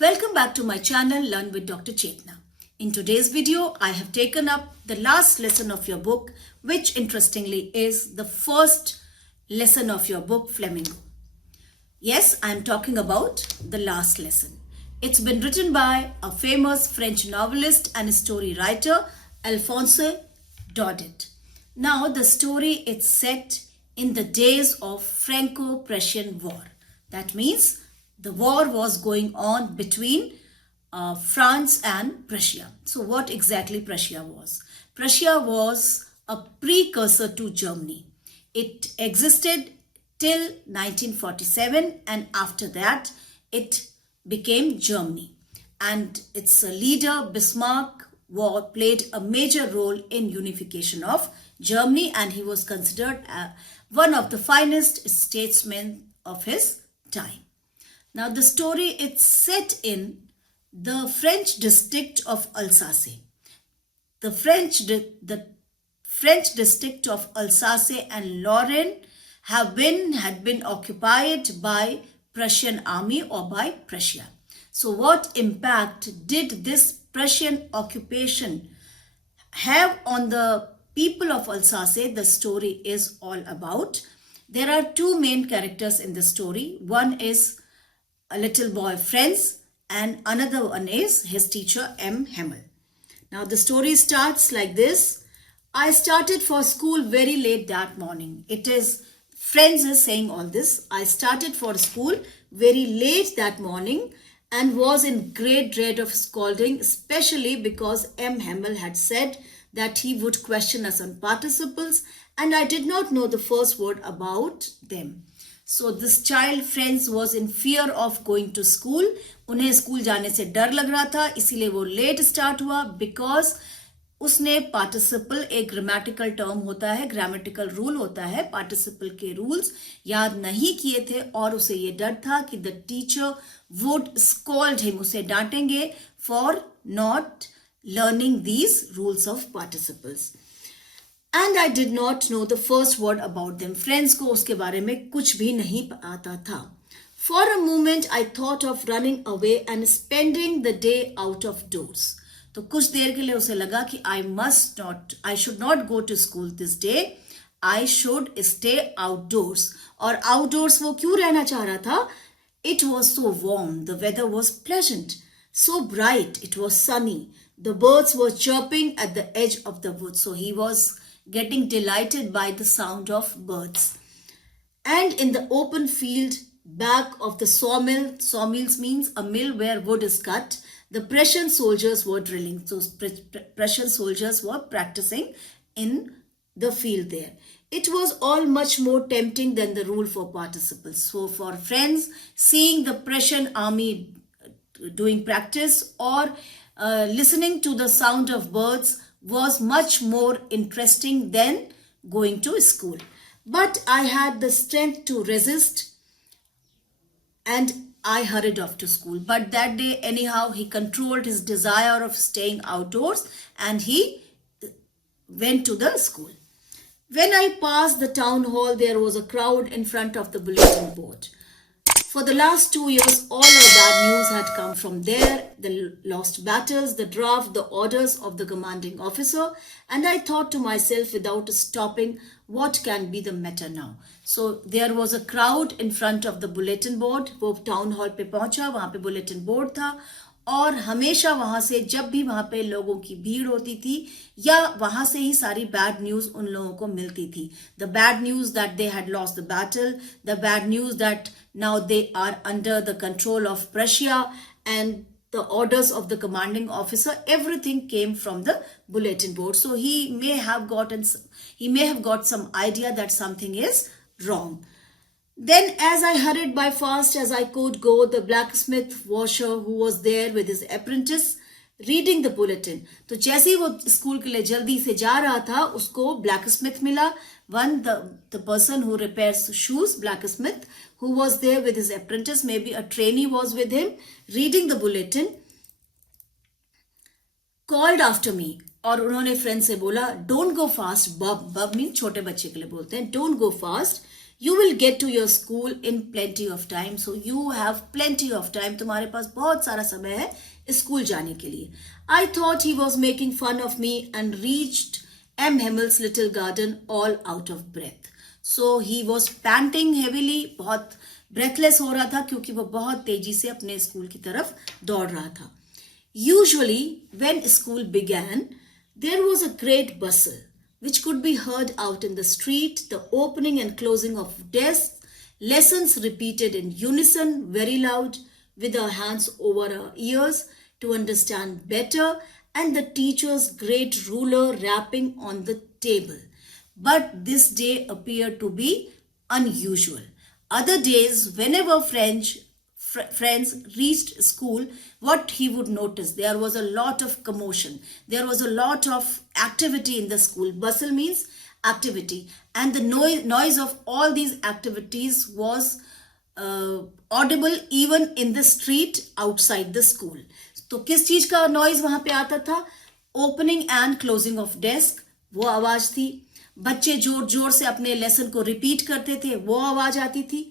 Welcome back to my channel Learn with Dr. Chetna. In today's video, I have taken up the last lesson of your book, which interestingly is the first lesson of your book, Flamingo. Yes, I am talking about the last lesson. It's been written by a famous French novelist and story writer, Alphonse Daudet. Now, the story is set in the days of Franco-Prussian War. That means the war was going on between France and Prussia. So what exactly Prussia was? Prussia was a precursor to Germany. It existed till 1947 and after that it became Germany. And its leader Bismarck played a major role in unification of Germany, and he was considered one of the finest statesmen of his time. Now the story is set in the French district of Alsace. The French district of Alsace and Lorraine had been occupied by Prussian army or by Prussia. So what impact did this Prussian occupation have on the people of Alsace? The story is all about. There are two main characters in the story. One is a little boy Franz, and another one is his teacher M. Hamel. Now the story starts like this. I started for school very late that morning. It is Franz is saying all this. I started for school very late that morning and was in great dread of scolding, especially because M. Hamel had said that he would question us on participles and I did not know the first word about them. So this child Franz was in fear of going to school. उन्हें school जाने से डर लग रहा था, इसीलिए वो let start हुआ बिकॉज उसने पार्टिसिपल एक ग्रामेटिकल टर्म होता है, ग्रामेटिकल रूल होता है, पार्टिसिपल के रूल्स याद नहीं किए थे और उसे ये डर था कि the teacher would scold him, उसे डांटेंगे for not learning these rules of participles. And I did not know the first word about them. Friends को उसके बारे में कुछ भी नहीं आता था. For a moment I thought of running away and spending the day out of doors. तो कुछ देर के लिए उसे लगा कि I should not go to school this day. I should stay outdoors. और outdoors वो क्यों रहना चाह रहा था? It was so warm. The weather was pleasant. So bright. It was sunny. The birds were chirping at the edge of the wood. So he was getting delighted by the sound of birds. And in the open field back of the sawmills means a mill where wood is cut, the Prussian soldiers were drilling. So Prussian soldiers were practicing in the field there. It was all much more tempting than the rule for participles. So for Friends, seeing the Prussian army doing practice or listening to the sound of birds was much more interesting than going to school. But I had the strength to resist and I hurried off to school. But that day, anyhow, he controlled his desire of staying outdoors and he went to the school. When I passed the town hall, there was a crowd in front of the bulletin board. For the last 2 years, all our bad news had come from there, the lost battles, the draft, the orders of the commanding officer. And I thought to myself without stopping, what can be the matter now? So there was a crowd in front of the bulletin board. वो town hall पे पहुंचा, वहाँ पे bulletin board था और हमेशा वहाँ से जब भी वहाँ पे लोगों की भीड़ होती थी या वहाँ से ही सारी bad news उन लोगों को मिलती थी. The bad news that they had lost the battle, the bad news that now they are under the control of Prussia and the orders of the commanding officer, everything came from the bulletin board. So he may have got some idea that something is wrong. Then as I hurried by fast as I could go, the blacksmith washer who was there with his apprentice reading the bulletin. तो जैसे ही वो school के लिए जल्दी से जा रहा था, उसको blacksmith मिला. One, the person who repairs shoes, blacksmith, who was there with his apprentice, maybe a trainee was with him, reading the bulletin, called after me. और उन्होंने फ्रेंड से बोला, don't go fast, bub means छोटे बच्चे के लिए बोलते हैं, don't go fast. You will get to your school in plenty of time. So you have plenty of time. तुम्हारे पास बहुत सारा समय है स्कूल जाने के लिए. I thought he was making fun of me and reached M. Hammel's little garden all out of breath. So he was panting heavily. बहुत breathless हो रहा था क्योंकि वो बहुत तेजी से अपने स्कूल की तरफ दौड़ रहा था. Usually, when school began, there was a great bustle, which could be heard out in the street, the opening and closing of desks, lessons repeated in unison, very loud, with our hands over our ears to understand better, and the teacher's great ruler rapping on the table. But this day appeared to be unusual. Other days, whenever friends reached school, what he would notice, there was a lot of commotion, there was a lot of activity in the school. Bustle means activity, and the noise of all these activities was audible even in the street outside the school. तो किस चीज का noise वहां पे आता था? Opening and closing of desk, वो आवाज थी. बच्चे जोर जोर से अपने लेसन को रिपीट करते थे, वो आवाज आती थी.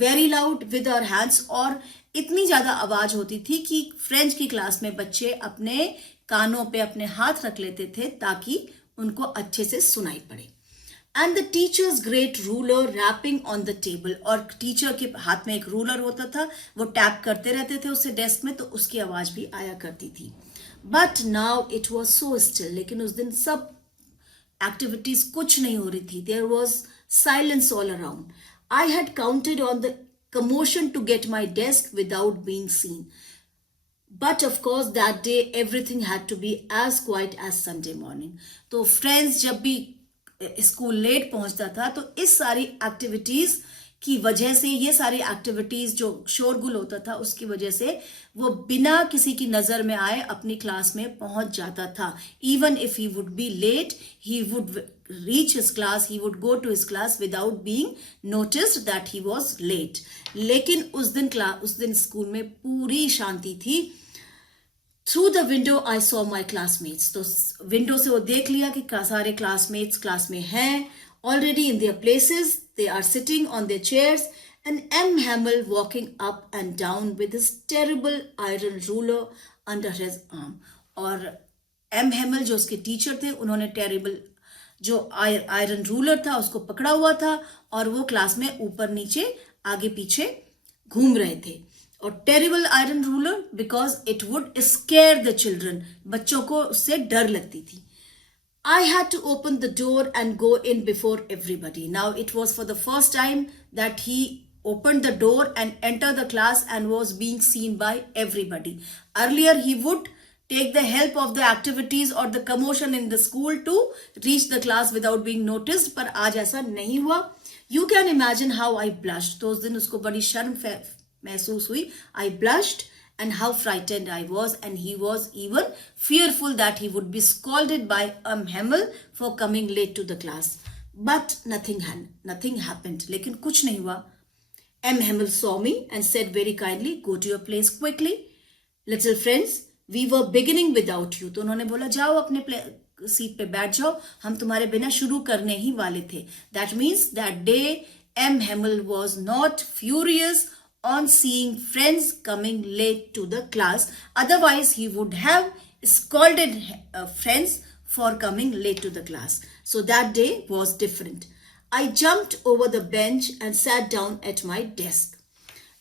Very loud with our hands, और इतनी ज्यादा आवाज होती थी कि फ्रेंच की क्लास में बच्चे अपने कानों पे अपने हाथ रख लेते थे ताकि उनको अच्छे से सुनाई पड़े. And the teachers great ruler rapping on the table, और टीचर के हाथ में एक रूलर होता था, वो टैप करते रहते थे उससे डेस्क में, तो उसकी आवाज भी आया करती थी. But now it was so still. लेकिन उस दिन सब एक्टिविटीज कुछ नहीं हो रही थी. There was silence all around. I had counted on the commotion to get my desk without being seen. But of course that day everything had to be as quiet as Sunday morning. तो friends जब भी school late पहुंचता था तो इस सारी activities की वजह से, ये सारी एक्टिविटीज जो शोरगुल होता था उसकी वजह से वो बिना किसी की नजर में आए अपनी क्लास में पहुंच जाता था. Even if he would be late, he would reach his class, he would go to his class without being noticed that he was late. लेकिन उस दिन स्कूल में पूरी शांति थी. Through the window I saw my classmates. तो window से वो देख लिया कि सारे क्लासमेट्स क्लास में हैं. Already in their places, they are sitting on their chairs, and M. Hamill walking up and down with his terrible iron ruler under his arm. और M. Hamill जो उसके टीचर थे, उन्होंने टेरिबल जो iron ruler था उसको पकड़ा हुआ था और वो क्लास में ऊपर नीचे आगे पीछे घूम रहे थे. और terrible iron ruler because it would square the children, बच्चों को उससे डर लगती थी. I had to open the door and go in before everybody. Now it was for the first time that he opened the door and entered the class and was being seen by everybody. Earlier he would take the help of the activities or the commotion in the school to reach the class without being noticed, पर आज ऐसा नहीं हुआ. You can imagine how I blushed. तो उस दिन उसको बड़ी शर्म महसूस हुई. I blushed and how frightened I was, and he was even fearful that he would be scolded by Hamill for coming late to the class. But nothing happened. लेकिन कुछ नहीं हुआ. M. Hamill saw me and said very kindly, go to your place quickly. Little friends, we were beginning without you. तो उन्होंने बोला जाओ अपने seat पे बैठ जाओ, हम तुम्हारे बिना शुरू करने ही वाले थे. That means that day M. Hamill was not furious on seeing friends coming late to the class. Otherwise he would have scolded friends for coming late to the class. So that day was different. I jumped over the bench and sat down at my desk.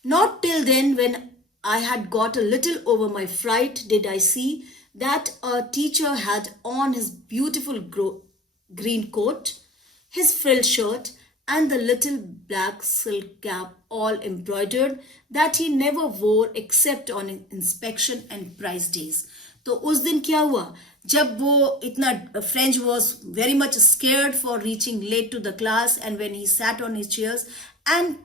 Not till then, when I had got a little over my fright, did I see that a teacher had on his beautiful green coat, his frilled shirt, and the little black silk cap all embroidered that he never wore except on inspection and prize days. तो उस दिन क्या हुआ, जब वो इतना French was very much scared for reaching late to the class, and when he sat on his chairs and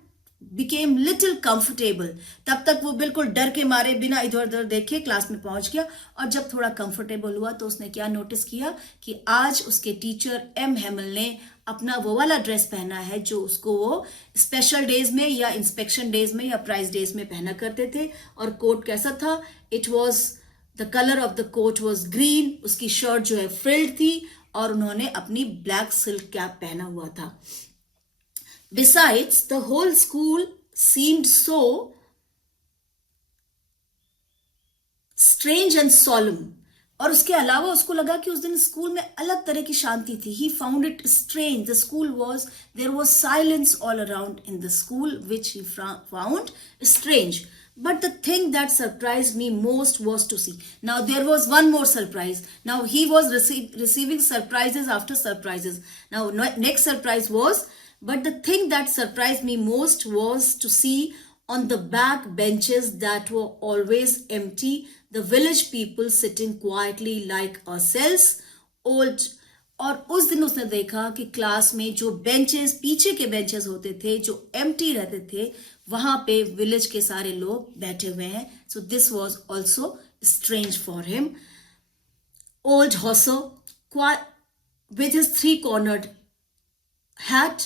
became little comfortable, तब तक वो बिल्कुल डर के मारे बिना इधर उधर देखे क्लास में पहुंच गया. और जब थोड़ा कंफर्टेबल हुआ तो उसने क्या नोटिस किया कि आज उसके टीचर M. Hamill ने अपना वो वाला ड्रेस पहना है जो उसको वो स्पेशल डेज में या इंस्पेक्शन डेज में या प्राइज डेज में पहना करते थे. और कोट कैसा था? It was the colour of the coat was green. उसकी शर्ट जो है फ्रिल्ड थी और उन्होंने अपनी ब्लैक सिल्क कैप पहना हुआ था. Besides, the whole school seemed so strange and solemn, और उसके अलावा उसको लगा कि उस दिन स्कूल में अलग तरह की शांति थी. He found it strange. The school was, there was silence all around in the school which he found strange. But the thing that surprised me most was to see. Now there was one more surprise. Now he was receiving surprises after surprises. Now next surprise was, but the thing that surprised me most was to see on the back benches that were always empty, the village people sitting quietly like ourselves, old. और उस दिन उसने देखा कि class में जो benches, पीछे के बेंचेस होते थे जो एम्प्टी रहते थे, वहां पे विलेज के सारे लोग बैठे हुए हैं. So this was also strange for him. Old Hauser with his 3 cornered hat.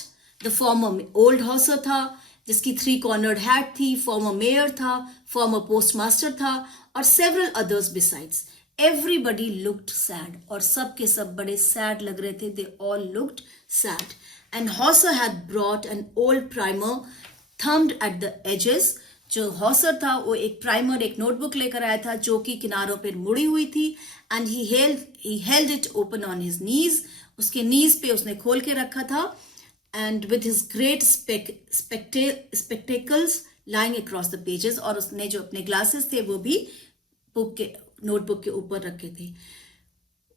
The former old Hauser था जिसकी 3 कॉर्नर्ड हैट थी, फॉर्मर मेयर था, फॉर्मर पोस्टमास्टर था, और several others besides. Everybody looked sad, और सब के सब बड़े sad लग रहे थे. They all looked sad. And Hauser had brought an old primer thumbed at the edges. जो हॉसर था वो एक प्राइमर, एक नोटबुक लेकर आया था जो कि किनारों पर मुड़ी हुई थी. And he held it open on his knees. उसके नीज पे उसने खोल के रखा था. And with his great spectacles lying across the pages, और उसने जो अपने ग्लासेस थे वो भी बुक के, नोटबुक के ऊपर रखे थे.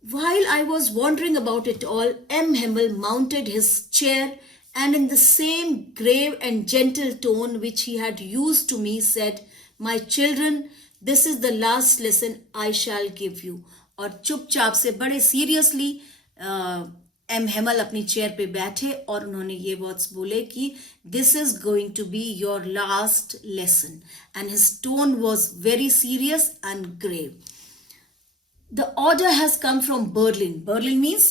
While I was wondering about it all, M. Himmel mounted his chair and in the same grave and gentle tone which he had used to me said, "My children, this is the last lesson I shall give you." और चुपचाप से बड़े seriously M Hemal अपनी chair पे बैठे और उन्होंने ये वर्ड्स बोले कि this is going to be your last lesson. And his tone was very serious and grave. The order has come from Berlin. Berlin means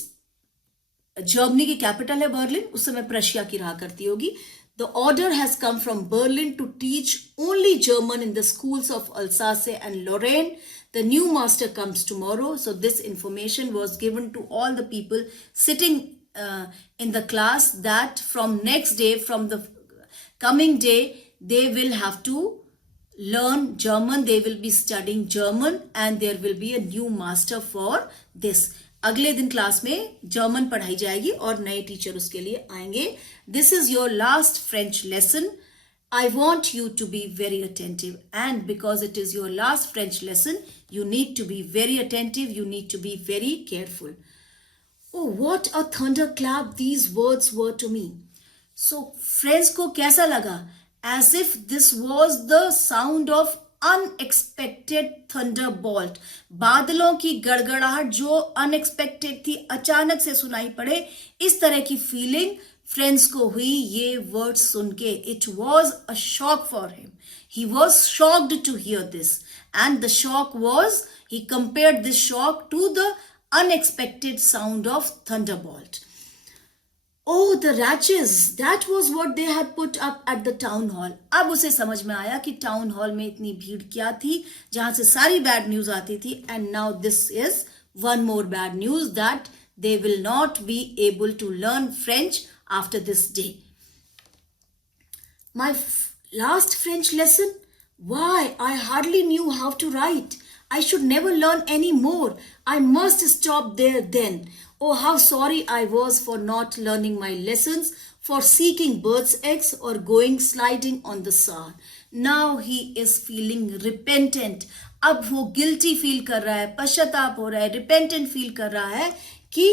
Germany की कैपिटल है बर्लिन, उस समय प्रशिया की रहा करती होगी. The order has come from Berlin to teach only German in the schools of Alsace and Lorraine. The new master comes tomorrow. So this information was given to all the people sitting in the class that from next day, from the coming day, they will have to learn German. They will be studying German and there will be a new master for this. अगले दिन class में German पढ़ाई जाएगी और नए teacher उसके लिए आएंगे. This is your last French lesson. I want you to be very attentive, and because it is your last French lesson, you need to be very attentive, you need to be very careful. Oh, what a thunderclap these words were to me. So, friends को कैसा लगा? As if this was the sound of unexpected Thunderbolt. बादलों की गड़गड़ाहट जो unexpected थी, अचानक से सुनाई पड़े, इस तरह की फीलिंग फ्रेंड्स को हुई ये वर्ड्स सुन के. It was a shock for him. He was shocked to hear this and the shock was, he compared this shock to the unexpected sound of thunderbolt. Oh, the wretches! That was what they had put up at the town hall. अब उसे समझ में आया कि town hall में इतनी भीड़ क्या थी जहां से सारी बैड न्यूज आती थी. And now this is one more bad news that they will not be able to learn French after this day. My last French lesson? Why, I hardly knew how to write. I should never learn any more. I must stop there then. Oh, how sorry I was for not learning my lessons, for seeking birds' eggs or going sliding on the Saar. Now he is feeling repentant. अब वो guilty feel कर रहा है, पश्चाताप हो रहा है, repentant feel कर रहा है कि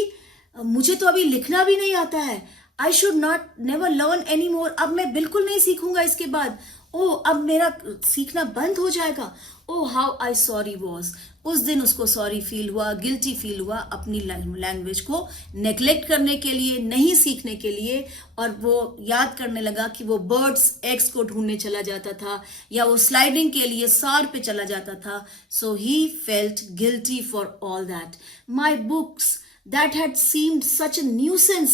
मुझे तो अभी लिखना भी नहीं आता है. I should not never learn anymore. अब मैं बिल्कुल नहीं सीखूंगा इसके बाद. ओह, अब मेरा सीखना बंद हो जाएगा. ओह, हाउ आई सॉरी वॉज. उस दिन उसको सॉरी फील हुआ, गिल्टी फील हुआ अपनी लैंग्वेज को नेग्लेक्ट करने के लिए, नहीं सीखने के लिए. और वो याद करने लगा कि वो बर्ड्स एग्स को ढूंढने चला जाता था या वो स्लाइडिंग के लिए सार पे चला जाता था. So he felt guilty for all that. My books that had seemed such a nuisance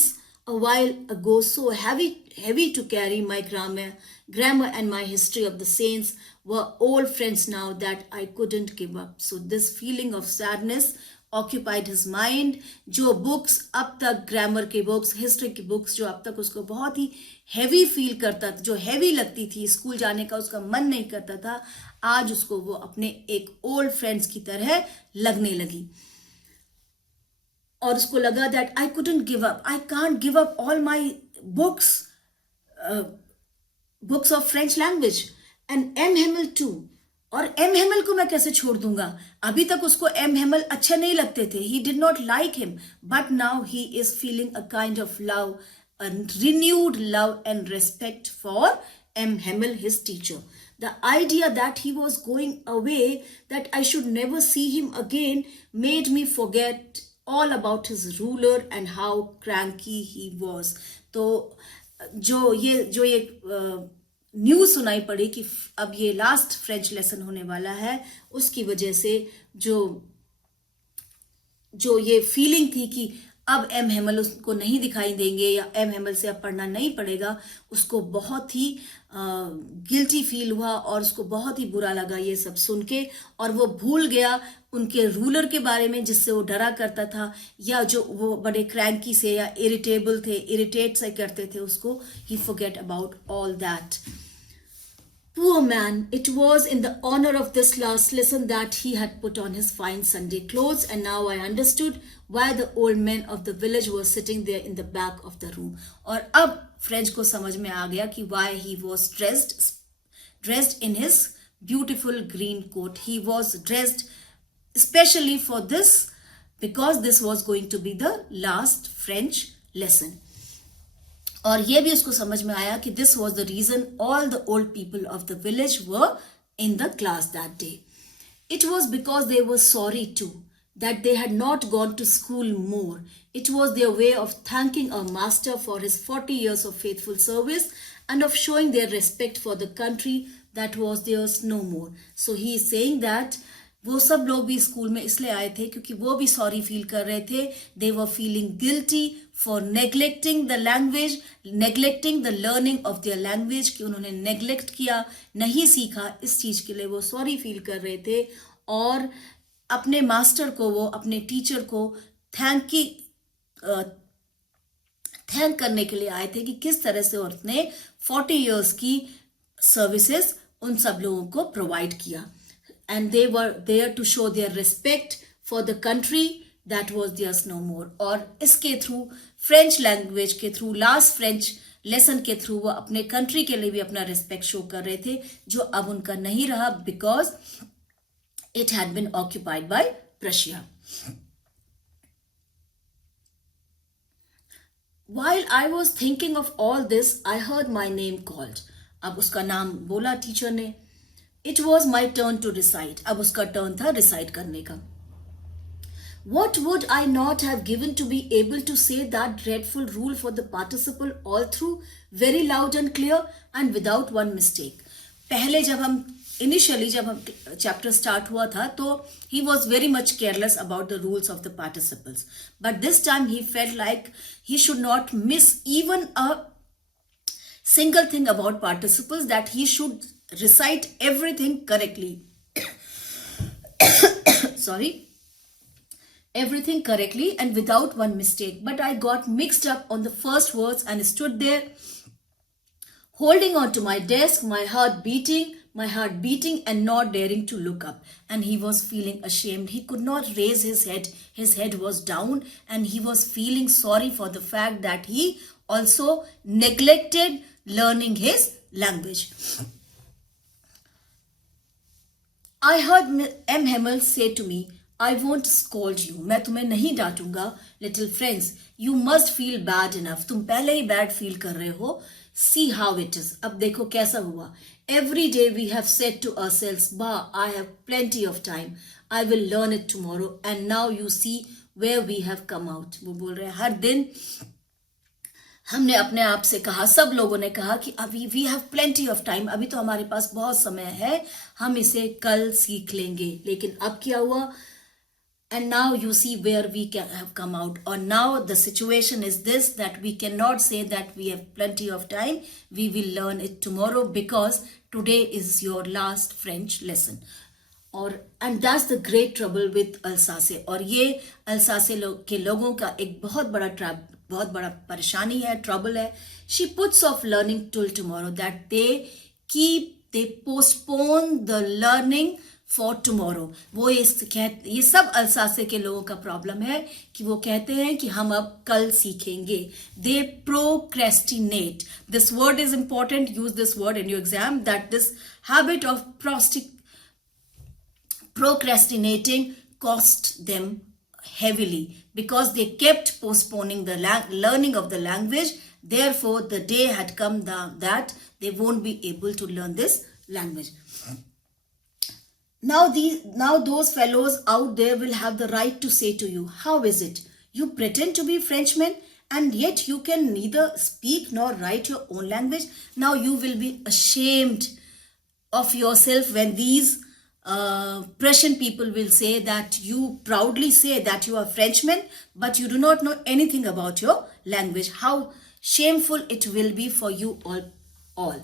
a while ago, so heavy to carry, my grammar and my history of the saints were old friends now that I couldn't give up. So this feeling of sadness occupied his mind. जो books अब तक grammar के books, history की books जो अब तक उसको बहुत ही हैवी फील करता था, जो हैवी लगती थी, स्कूल जाने का उसका मन नहीं करता था, आज उसको वो अपने एक ओल्ड फ्रेंड्स की तरह लगने लगी. और उसको लगा that I couldn't give up, I can't give up all my books of French language and M Hamel too. और एम हेमल को मैं कैसे छोड़ दूंगा? अभी तक उसको एम हेमल अच्छे नहीं लगते थे. He did not like him, but now he is feeling a kind of love, a renewed love and respect for M. Hemmel, his teacher. The idea that he was going away, that I should never see him again, made me forget all about his ruler and how cranky he was. तो जो ये news सुनाई पड़ी कि अब ये last French lesson होने वाला है, उसकी वजह से जो ये फीलिंग थी कि अब एम हेमल उसको नहीं दिखाई देंगे या एम हेमल से अब पढ़ना नहीं पड़ेगा, उसको बहुत ही गिल्टी फील हुआ और उसको बहुत ही बुरा लगा ये सब सुन के. और वो भूल गया उनके रूलर के बारे में जिससे वो डरा करता था, या जो वो बड़े क्रैंकी से या इरिटेबल थे, इरिटेट से करते थे उसको. He forget about all that. Poor man, it was in the honor of this last lesson that he had put on his fine Sunday clothes, and now I understood why the old men of the village were sitting there in the back of the room. और अब French को समझ में आ गया कि why he was dressed in his beautiful green coat. He was dressed especially for this because this was going to be the last French lesson. और ये भी उसको समझ में आया कि this was the reason all the old people of the village were in the class that day. It was because they were sorry to that they had not gone to school more. It was their way of thanking our master for his 40 years of faithful service and of showing their respect for the country that was theirs no more. So he is saying that वो सब लोग भी school में इसलिए आए थे क्योंकि वो भी सॉरी फील कर रहे थे. They were feeling guilty for neglecting the language, neglecting the learning of their language, कि उन्होंने नेग्लेक्ट किया, नहीं सीखा. इस चीज के लिए वो सॉरी फील कर रहे थे और अपने मास्टर को, वो अपने टीचर को थैंक करने के लिए आए थे कि किस तरह से उसने 40 इयर्स की सर्विसेज उन सब लोगों को प्रोवाइड किया. And they were there to show their respect for the country that was theirs no more. और इसके थ्रू, फ्रेंच लैंग्वेज के थ्रू, लास्ट फ्रेंच लेसन के थ्रू वो अपने कंट्री के लिए भी अपना रिस्पेक्ट शो कर रहे थे, जो अब उनका नहीं रहा because it had been occupied by Prussia. While I was thinking of all this, I heard my name called. अब उसका नाम बोला टीचर ने. It was my turn to recite. अब उसका टर्न था रिसाइट करने का. What would I not have given to be able to say that dreadful rule for the participle all through, very loud and clear and without one mistake. पहले जब हम chapter start हुआ था तो he was very much careless about the rules of the participles. But this time he felt like he should not miss even a single thing about participles, that he should recite everything correctly. Sorry. Everything correctly and without one mistake. But I got mixed up on the first words and stood there holding on to my desk, my heart beating and not daring to look up. And he was feeling ashamed. He could not raise his head. His head was down and he was feeling sorry for the fact that he also neglected learning his language. I heard M. Hemmel say to me, I won't scold you. मैं तुम्हें नहीं डांटूंगा. Little friends, you must feel bad enough. तुम पहले ही bad feel कर रहे हो. See how it is. अब देखो कैसा हुआ. Every day we have said to ourselves, bah, I have plenty of time. I will learn it tomorrow. And now you see where we have come out. वो बोल रहे हैं हर दिन हमने अपने आप से कहा, सब लोगों ने कहा कि अभी we have plenty of time, अभी तो हमारे पास बहुत समय है, हम इसे कल सीख लेंगे. लेकिन अब क्या हुआ? And now you see where we have come out. Or now the situation is this, that we cannot say that we have plenty of time. We will learn it tomorrow because today is your last French lesson. और and that's the great trouble with Alsace, और ये अल्सासे के लोगों का एक बहुत बड़ा परेशानी है, ट्रबल है. She puts of learning till tomorrow, that they postpone the learning for tomorrow. वो ये सब अल्सासे के लोगों का प्रॉब्लम है कि वो कहते हैं कि हम अब कल सीखेंगे. They procrastinate. This word is important, use this word in your exam, that this habit of procrastinating cost them heavily because they kept postponing the learning of the language. Therefore, the day had come that they won't be able to learn this language. Now those fellows out there will have the right to say to you, how is it? You pretend to be Frenchmen and yet you can neither speak nor write your own language. Now you will be ashamed of yourself when these Prussian people will say that you proudly say that you are Frenchmen, but you do not know anything about your language. How shameful it will be for you all.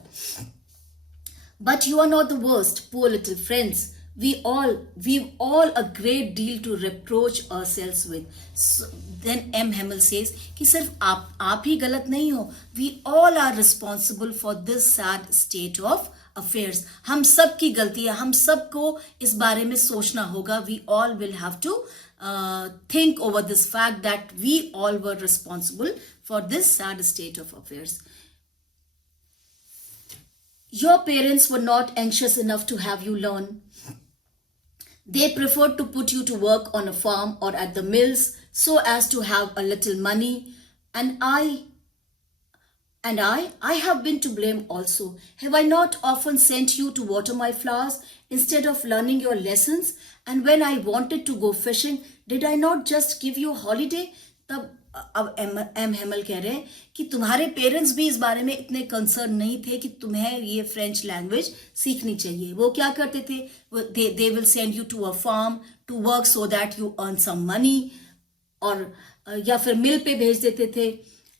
But you are not the worst, poor little friends. We've all a great deal to reproach ourselves with. So, then M. Hamill says कि सिर्फ आप ही गलत नहीं हो. We all are responsible for this sad state of affairs. हम सब की गलती है, हम सबको इस बारे में सोचना होगा. We all will have to think over this fact that we all were responsible for this sad state of affairs. Your parents were not anxious enough to have you learn. They preferred to put you to work on a farm or at the mills so as to have a little money. And I have been to blame also. Have I not often sent you to water my flowers instead of learning your lessons? And when I wanted to go fishing, did I not just give you a holiday? तब अब M Hemal कह रहे हैं कि तुम्हारे parents भी इस बारे में इतने कंसर्न नहीं थे कि तुम्हें ये फ्रेंच लैंग्वेज सीखनी चाहिए. वो क्या करते थे? They will send you to a farm to work so that you earn some money, और या फिर मिल पे भेज देते थे.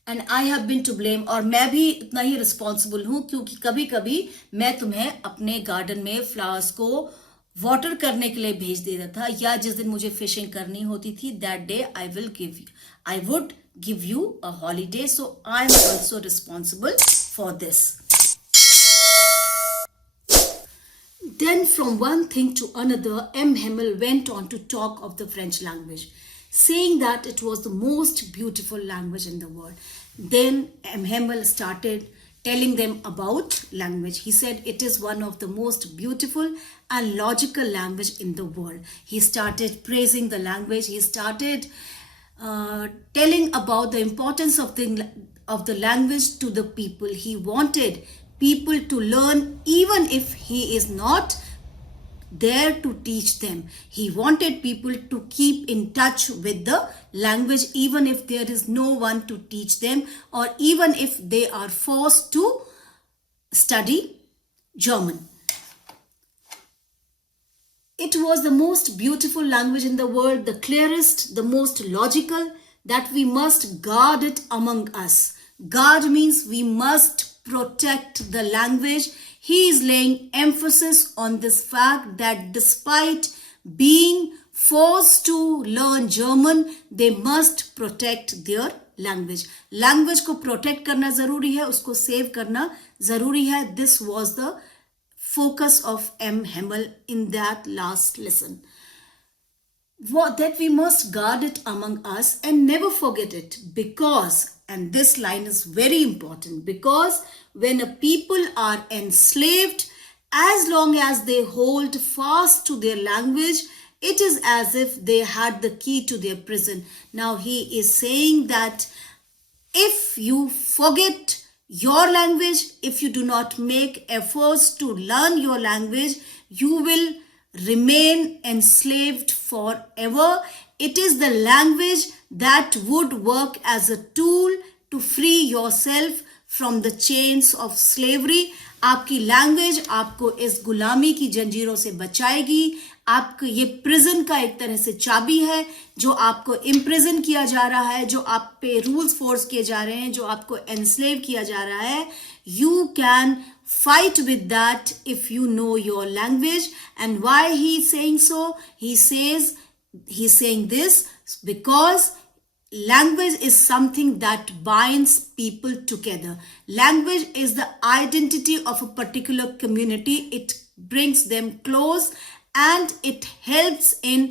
And I have been to blame, और मैं भी इतना ही रिस्पॉन्सिबल हूं क्योंकि कभी कभी मैं तुम्हें अपने गार्डन में फ्लावर्स को वाटर करने के लिए भेज देता था, या जिस दिन मुझे फिशिंग करनी होती थी, that day I would give you a holiday. So I am also responsible for this. Then from one thing to another, M. Hamill went on to talk of the French language, saying that it was the most beautiful language in the world. Then M. Hamill started telling them about language. He said it is one of the most beautiful and logical language in the world. He started praising the language. He started telling about the importance of the language to the people. He wanted people to learn even if he is not there to teach them. He wanted people to keep in touch with the language even if there is no one to teach them, or even if they are forced to study German. It was the most beautiful language in the world, the clearest, the most logical, that we must guard it among us. Guard means we must protect the language. He is laying emphasis on this fact that despite being forced to learn German, they must protect their language. Language को protect करना जरूरी है, उसको save करना जरूरी है. This was the focus of M. Hamill in that last lesson. That we must guard it among us and never forget it, because, and this line is very important, because when a people are enslaved, as long as they hold fast to their language, it is as if they had the key to their prison. Now he is saying that if you forget your language, if you do not make efforts to learn your language, you will remain enslaved forever. It is the language that would work as a tool to free yourself from the chains of slavery. आपकी language आपको इस गुलामी की जंजीरों से बचाएगी। आपको ये prison का एक तरह से चाबी है, जो आपको इम्प्रिजन किया जा रहा है, जो आप पे रूल्स फोर्स किए जा रहे हैं, जो आपको एनस्लेव किया जा रहा है। You can fight with that if you know your language. And why he's saying so? He's saying this because language is something that binds people together. Language is the identity of a particular community. It brings them close and it helps in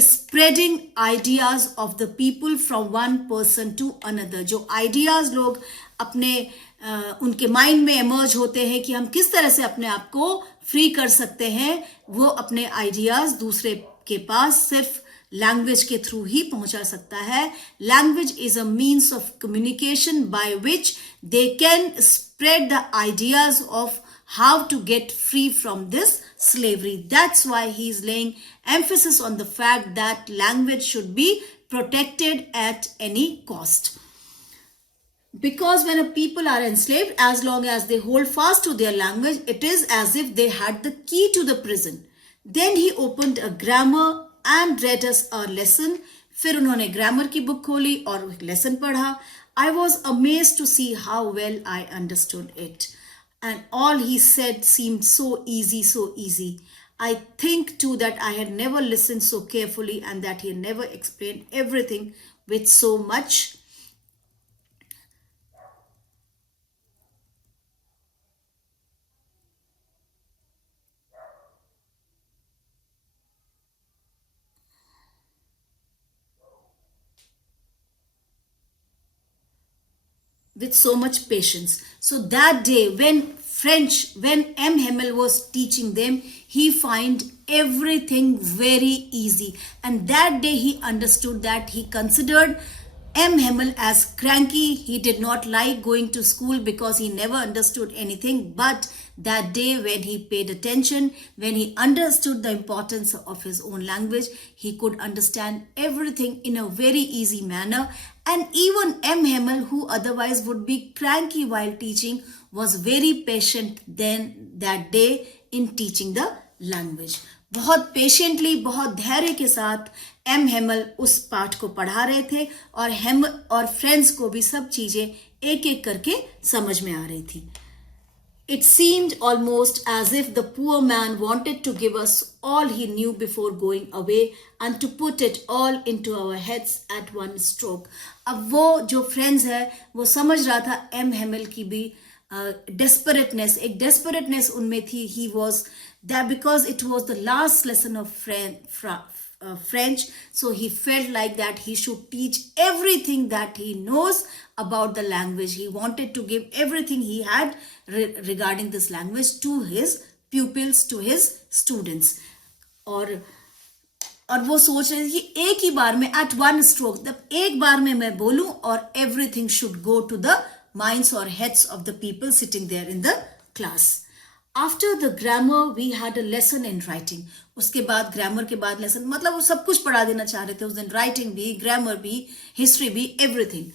spreading ideas of the people from one person to another. जो ideas लोग अपने उनके mind में emerge होते हैं कि हम किस तरह से अपने आप को फ्री कर सकते हैं, वो अपने आइडियाज दूसरे के पास सिर्फ लैंग्वेज के थ्रू ही पहुंचा सकता है. Language is a means of communication by which they can spread the ideas of how to get free from this slavery. That's why he is laying emphasis on the fact that language should be protected at any cost. Because when a people are enslaved, as long as they hold fast to their language, it is as if they had the key to the prison. Then he opened a grammar and read us a lesson. फिर उन्होंने grammar की book खोली और एक lesson पढ़ा. I was amazed to see how well I understood it. And all he said seemed so easy, so easy. I think too that I had never listened so carefully and that he had never explained everything with so much patience. So that day when M. Hemmel was teaching them, he find everything very easy. And that day he understood that he considered M. Hemmel as cranky. He did not like going to school because he never understood anything. But that day when he paid attention, when he understood the importance of his own language, he could understand everything in a very easy manner. And even M. Hemmel, who otherwise would be cranky while teaching, was very patient then that day in teaching the language. बहुत patiently, बहुत धैर्य के साथ M Hemal उस पाठ को पढ़ा रहे थे और हेमल और फ्रेंड्स को भी सब चीजें एक एक करके समझ में आ रही थी. It seemed almost as if the poor man wanted to give us all he knew before going away and to put it all into our heads at one stroke. अब वो जो फ्रेंड्स है वो समझ रहा था एम हेमल की भी डेस्परेटनेस, एक डेस्परेटनेस उनमें थी. He was that because it was the last lesson of French, so he felt like that he should teach everything that he knows about the language. He wanted to give everything he had regarding this language to his pupils, to his students. और वो सोच रहे थे कि एक ही बार में at one stroke, एक बार में मैं बोलूं और everything should go to the minds or heads of the people sitting there in the class. After the grammar, we had a lesson in writing. उसके बाद ग्रामर के बाद लेसन, मतलब वो सब कुछ पढ़ा देना चाह रहे थे उस दिन. राइटिंग भी, ग्रामर भी, हिस्ट्री भी, everything.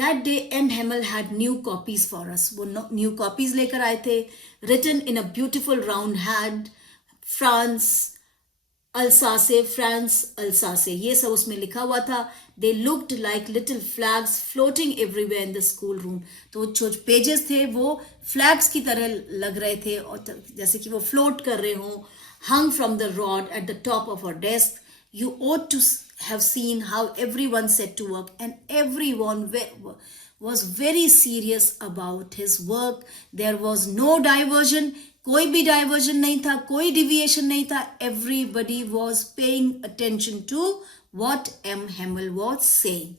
That day M. Hemmel had new copies for us. वो न्यू कॉपीज लेकर आए थे. Written in a beautiful round hand, France, Alsace, ये सब उसमें लिखा हुआ था. They looked like little flags floating everywhere in the schoolroom. तो जो पेजेस थे वो फ्लैग्स की तरह लग रहे थे और जैसे कि वो फ्लोट कर रहे हों. Hung from the rod at the top of our desk. You ought to have seen how everyone set to work, and everyone was very serious about his work. There was no diversion. कोई भी diversion नहीं था, कोई deviation नहीं था. Everybody was paying attention to what M. Hemmel was saying.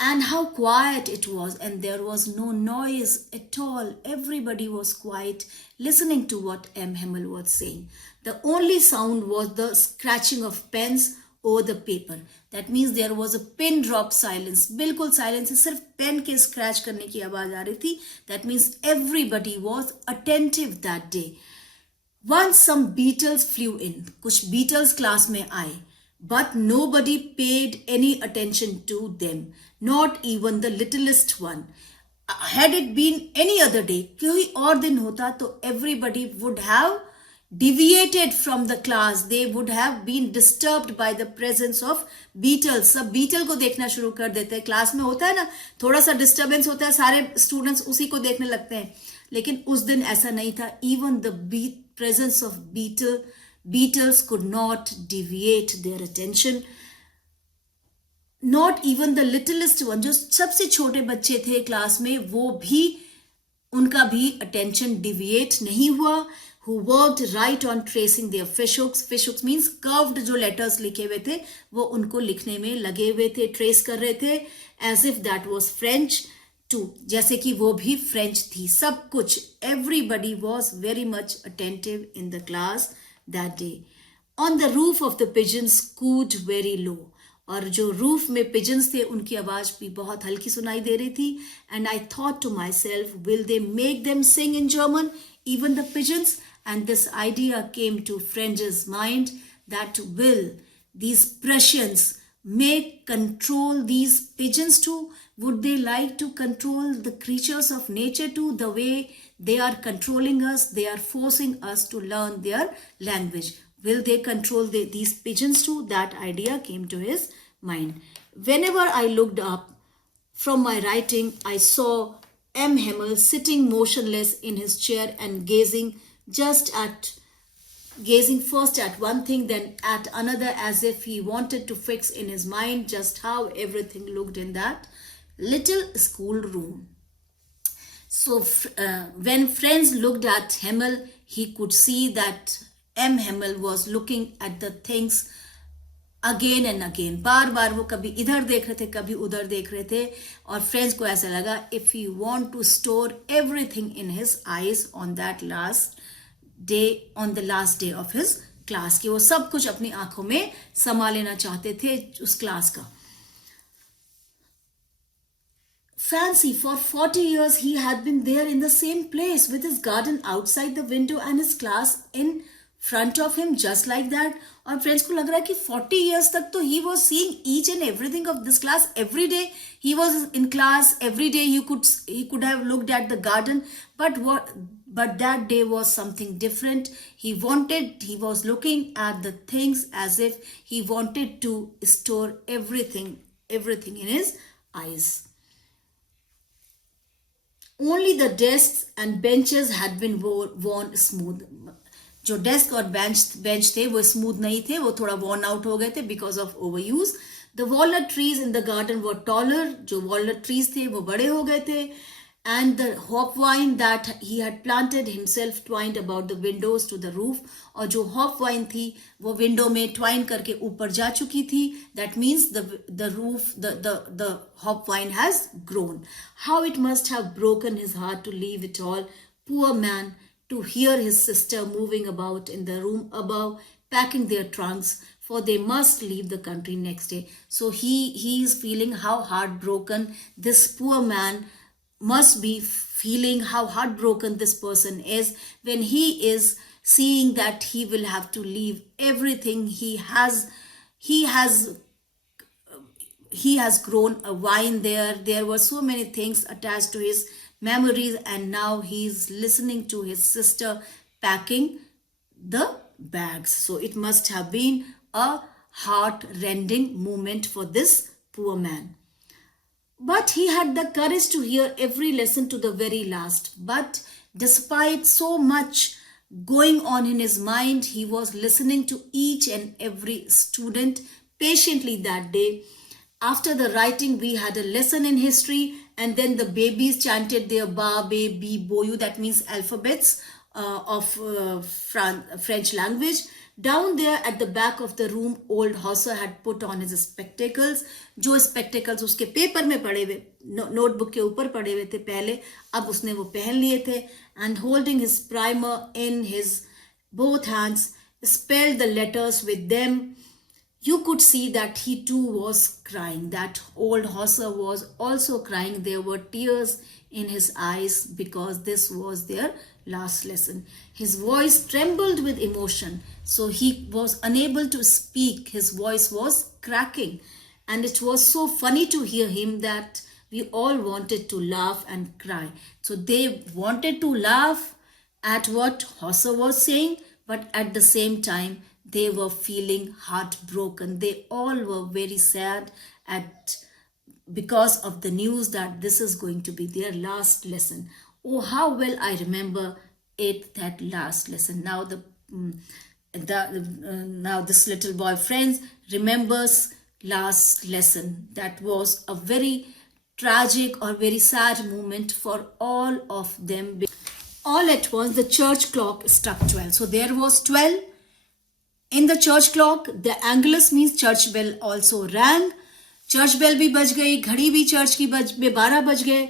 And how quiet it was, and there was no noise at all. Everybody was quiet, listening to what M. Hemmel was saying. The only sound was the scratching of pens over the paper. That means there was a pin drop silence. बिल्कुल silence है, सिर्फ pen के scratch करने की आवाज आ रही थी. That means everybody was attentive that day. Once some beetles flew in. कुछ beetles क्लास में आए. But nobody paid any attention to them, not even the littlest one. had it been any other day, कोई और दिन होता तो everybody would have deviated from the class. They would have been disturbed by the presence of beetles. सब beetle को देखना शुरू कर देते हैं. क्लास में होता है ना, थोड़ा सा डिस्टर्बेंस होता है, सारे स्टूडेंट्स उसी को देखने लगते हैं. लेकिन उस दिन ऐसा नहीं था. Even the presence of beetles could not deviate their attention. Not even the littlest one, जो सबसे छोटे बच्चे थे क्लास में, वो भी, उनका भी अटेंशन डिविएट नहीं हुआ. Who worked right on tracing their fish hooks means curved जो लेटर्स लिखे हुए थे वो उनको लिखने में लगे हुए थे, ट्रेस कर रहे थे, as if that was French too, जैसे कि वो भी फ्रेंच थी. सब कुछ, everybody was very much attentive in the class that day. On the roof of the pigeons cooed very low, और जो रूफ में पिजन्स थे उनकी आवाज भी बहुत हल्की सुनाई दे रही थी. And I thought to myself, will they make them sing in German, even the pigeons? And this idea came to Franz's mind, that will these Prussians make control these pigeons too? Would they like to control the creatures of nature too, the way they are controlling us? They are forcing us to learn their language. Will they control these pigeons too? That idea came to his mind. Whenever I looked up from my writing, I saw M. Hemmel sitting motionless in his chair and gazing first at one thing, then at another, as if he wanted to fix in his mind just how everything looked in that little school room. So when friends looked at Hemmel, he could see that M. Hemmel was looking at the things again and again. बार बार वो कभी इधर देख रहे थे, कभी उधर देख रहे थे, और फ्रेंड्स को ऐसा लगा if he want to store everything in his eyes on that last day, on the last day of his class, कि वो सब कुछ अपनी आंखों में समा लेना चाहते थे उस क्लास का. Fancy, for 40 years he had been there in the same place with his garden outside the window and his class in front of him, just like that. और फ्रेंड्स को लग रहा है कि 40 years तक तो he was seeing each and everything of this class every day. He was in class every day. He could have looked at the garden, but that day was something different. He was looking at the things as if he wanted to store everything in his eyes. Only the desks and benches had been worn smooth. जो desk और bench थे वो smooth नहीं थे, वो थोड़ा worn out हो गए थे because of overuse. The walnut trees in the garden were taller. जो walnut trees थे वो बड़े हो गए थे. And the hopvine that he had planted himself twined about the windows to the roof. और जो hopvine थी वो window में twine करके ऊपर जा चुकी थी. That means the roof, the hopvine has grown. How it must have broken his heart to leave it all. Poor man, to hear his sister moving about in the room above, packing their trunks, for they must leave the country next day. So he is feeling how heartbroken this poor man must be feeling, how heartbroken this person is when he is seeing that he will have to leave everything he has grown a vine there. There were so many things attached to his memories, and now he's listening to his sister packing the bags. So it must have been a heart-rending moment for this poor man. But he had the courage to hear every lesson to the very last. But despite so much going on in his mind, he was listening to each and every student patiently that day. After the writing, we had a lesson in history, and then the babies chanted their ba, be, bi, bo, yu, that means alphabets of French language. Down there at the back of the room, old Hauser had put on his spectacles. जो spectacles उसके paper में पड़े हुए, notebook के ऊपर पड़े हुए थे पहले, अब उसने वो पहन लिए थे. And holding his primer in his both hands, spelled the letters with them. You could see that he too was crying. That old Hauser was also crying. There were tears in his eyes because this was their last lesson. His voice trembled with emotion, so he was unable to speak. His voice was cracking, and it was so funny to hear him that we all wanted to laugh and cry. So they wanted to laugh at what Hossa was saying, but at the same time, they were feeling heartbroken. They all were very sad at because of the news that this is going to be their last lesson. Oh, how well I remember it, that last lesson. Now now this little boy, friends, remembers last lesson. That was a very tragic or very sad moment for all of them. All at once, the church clock struck 12. So there was 12 in the church clock. The angelus means church bell also rang. Church bell भी बज गई, घड़ी भी church की 12 बज गए.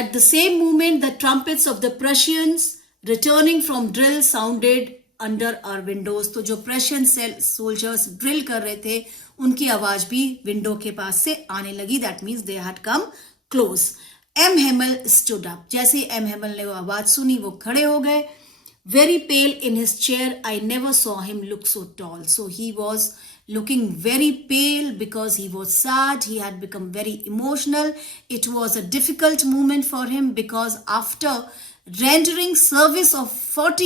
At the same moment, the trumpets of the Prussians returning from drill sounded under our windows. तो जो Prussian soldiers drill कर रहे थे, उनकी आवाज भी विंडो के पास से आने लगी. That means they had come close. M. Hemmel stood up. जैसे M. Hemmel ने वो आवाज सुनी, वो खड़े हो गए. Very pale in his chair. I never saw him look so tall. So he was looking very pale because he was sad. He had become very emotional. It was a difficult moment for him because after rendering services for 40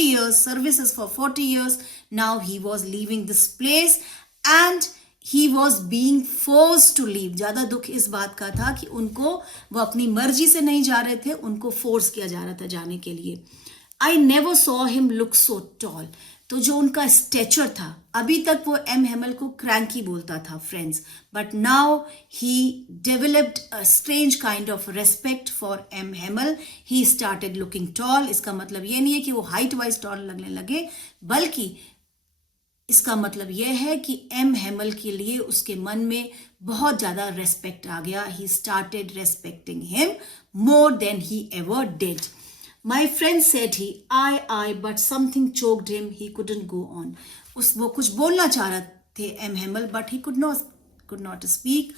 years, now he was leaving this place and he was being forced to leave. ज़्यादा दुख इस बात का था कि उनको वो अपनी मर्जी से नहीं जा रहे थे, उनको फोर्स किया जा रहा था जाने के लिए. I never saw him look so tall. तो जो उनका स्टेचर था, अभी तक वो एम हेमल को क्रैंकी बोलता था friends, but now he developed a strange kind of respect for M Hamel. He started looking tall. इसका मतलब ये नहीं है कि वो हाइट वाइज टॉल लगने लगे, बल्कि इसका मतलब यह है कि एम हेमल के लिए उसके मन में बहुत ज्यादा रेस्पेक्ट आ गया. He started respecting him more than he ever did. My friend said I, but something choked him. He couldn't go on. वो कुछ बोलना चाह रहे थे M Hemal, but he could not speak.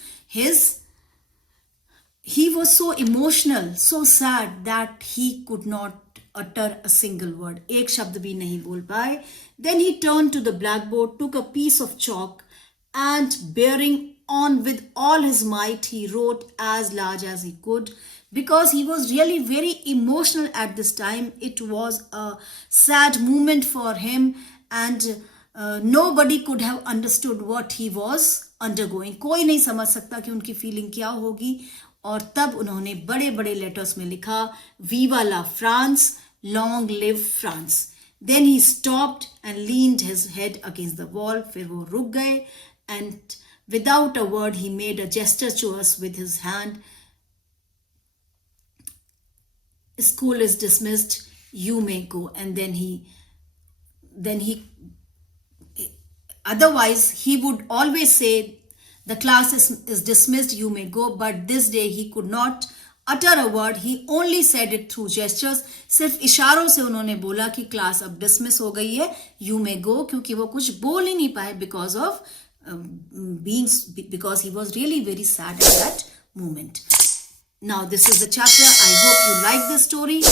He was so emotional, so sad that he could not utter a single word. एक शब्द भी नहीं बोल पाए. Then he turned to the blackboard, took a piece of chalk, and bearing on with all his might, he wrote as large as he could. Because he was really very emotional at this time. It was a sad moment for him and nobody could have understood what he was undergoing. कोई नहीं समझ सकता कि उनकी feeling क्या होगी. और तब उन्होंने बड़े बड़े लेटर्स में लिखा, Viva la France, long live France. Then he stopped and leaned his head against the wall. फिर वो रुक गए and without a word he made a gesture to us with his hand. School is dismissed, you may go. And then he otherwise he would always say the class is dismissed, you may go, but this day he could not utter a word. He only said it through gestures. सिर्फ इशारों से उन्होंने बोला कि class अब dismiss हो गई है, you may go, क्योंकि वो कुछ बोल ही नहीं पाए because he was really very sad at that moment. Now this is the chapter. I hope you like this story.